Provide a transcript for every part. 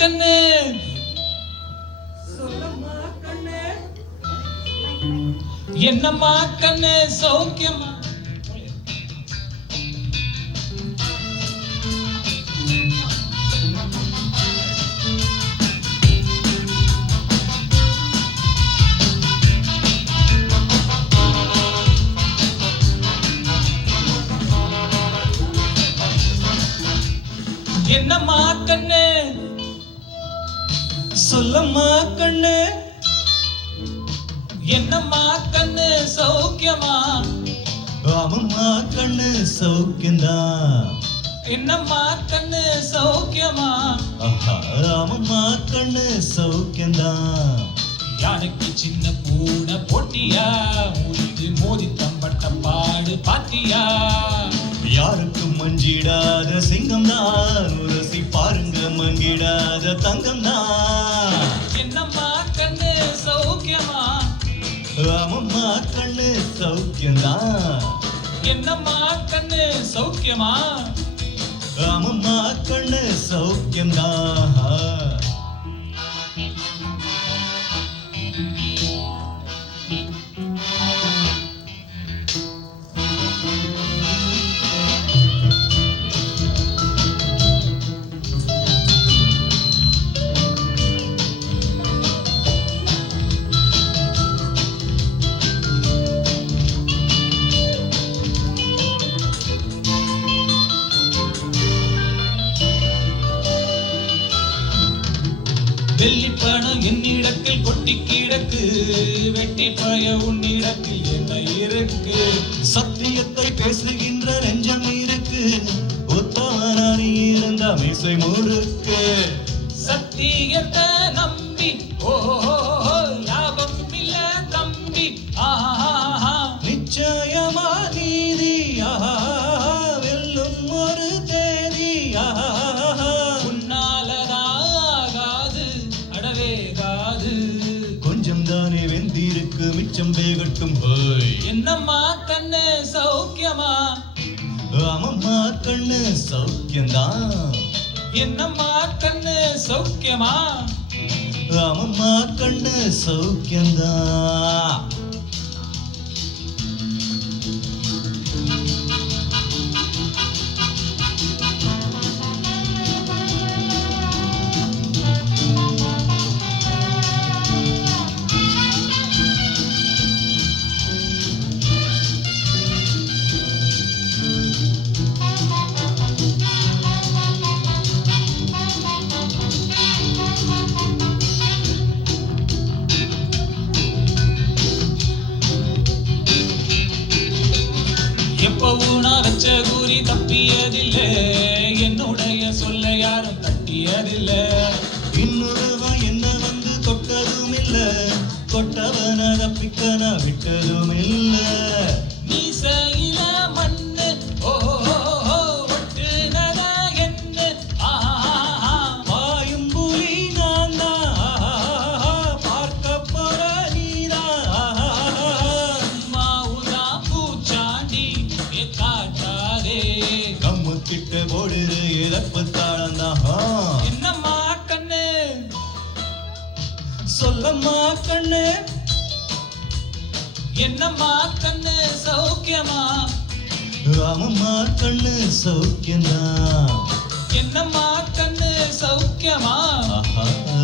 கண்ணு சொல்லம்மா கண்ணே என்னம்மா கண்ணு சௌக்கியமா என்னம்மா கண்ணு சொல்லம்மா கண்ணே என்னம்மா கண்ணு சௌக்கியமா ஆமம்மா கண்ணு சௌக்கியம்தான் என்னம்மா கண்ணு சௌக்கியமா ஆமம்மா கண்ணு சௌக்கியம்தான் யானைக்கு சின்ன பூனை போட்டியா முறித்து மோதி தம்பட்ட பாடு பாத்தியா யாருக்கும் மஞ்சிடாத சிங்கம் தான் உரசி பாருங்க மங்கிடாத தங்கம் தான் என்னம்மா கண்ணு சௌக்கியமா ஆமம்மா கண்ணு சௌக்கியம்தான் என்னம்மா கண்ணு சௌக்கியமா ஆமம்மா கண்ணு சௌக்கியம்தான் வெள்ளிப்பணம் என்னிடத்தில் கொட்டி கிடக்கு வெட்டி பழைய உன்னிடத்தில் என்ன இருக்கு சத்தியத்தை பேசுகின்ற நெஞ்சம் இருக்கு ஒத்தவனானி இருந்த மீசை முறுக்கு சத்தியத்தை நம்பி ஓ லாபம் இல்ல தம்பி ஆஹா நிச்சயமா நீதி வெல்லும் ஒரு தேதி உன்னாலதாகாது அடவேகாது கொஞ்சம் தானே வெந்திருக்கு மிச்சம் வேகட்டும் போய் என்னம்மா கண்ணு சௌக்கியமா ஆமம்மா கண்ணு சௌக்கியம்தான் என்னம்மா கண்ணு சௌக்கியமா ஆமம்மா கண்ணு சௌக்கியம்தான் எப்பவும் நான் வச்ச கூறி தப்பியதில்லை என்னுடைய சொல்ல யாரும் தட்டியதில்லை இன்னொருவன் என்ன வந்து தொட்டதும் இல்ல தொட்டவன தப்பிக்க நான் விட்டதும் இல்ல நீ செய்யல மண்ணு ஓ ஒட்டுனத என்ன பாயும் புலி நான் தான் பார்க்க போற நீதான் மாவுதா பூச்சாண்டி காட்டாதே கம்முத்திட்ட போடுது எதப்பு தாளந்தான் என்னம்மா கண்ணு சொல்லம்மா கண்ணு என்னம்மா கண்ணு சௌக்கியமா ராமம்மா கண்ணு சௌக்கியம்தான் என்னம்மா கண்ணு சௌக்கியமா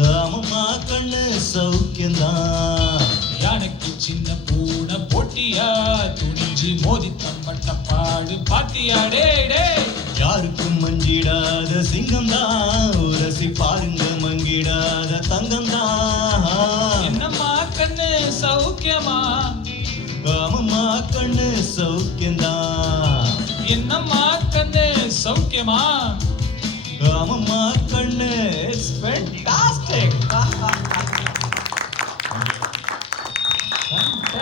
ராமம்மா கண்ணு சௌக்கியம்தான் யானைக்கு சின்ன பூனை போட்டியா துணிஞ்சு மோதி தம்பட்ட பாடு பாத்தியா டே யாருக்கும் மஞ்சிடாத சிங்கம் தான் உரசி பாருங்க மங்கிடாத தங்கம் தான் என்னம்மா கண்ணு சௌக்கியமா ஆமம்மா கண்ணு சௌக்கியம்தான் என்னம்மா கண்ணு சௌக்கியமா ஆமம்மா கண்ணு இட்ஸ் ஃபேண்டாஸ்டிக்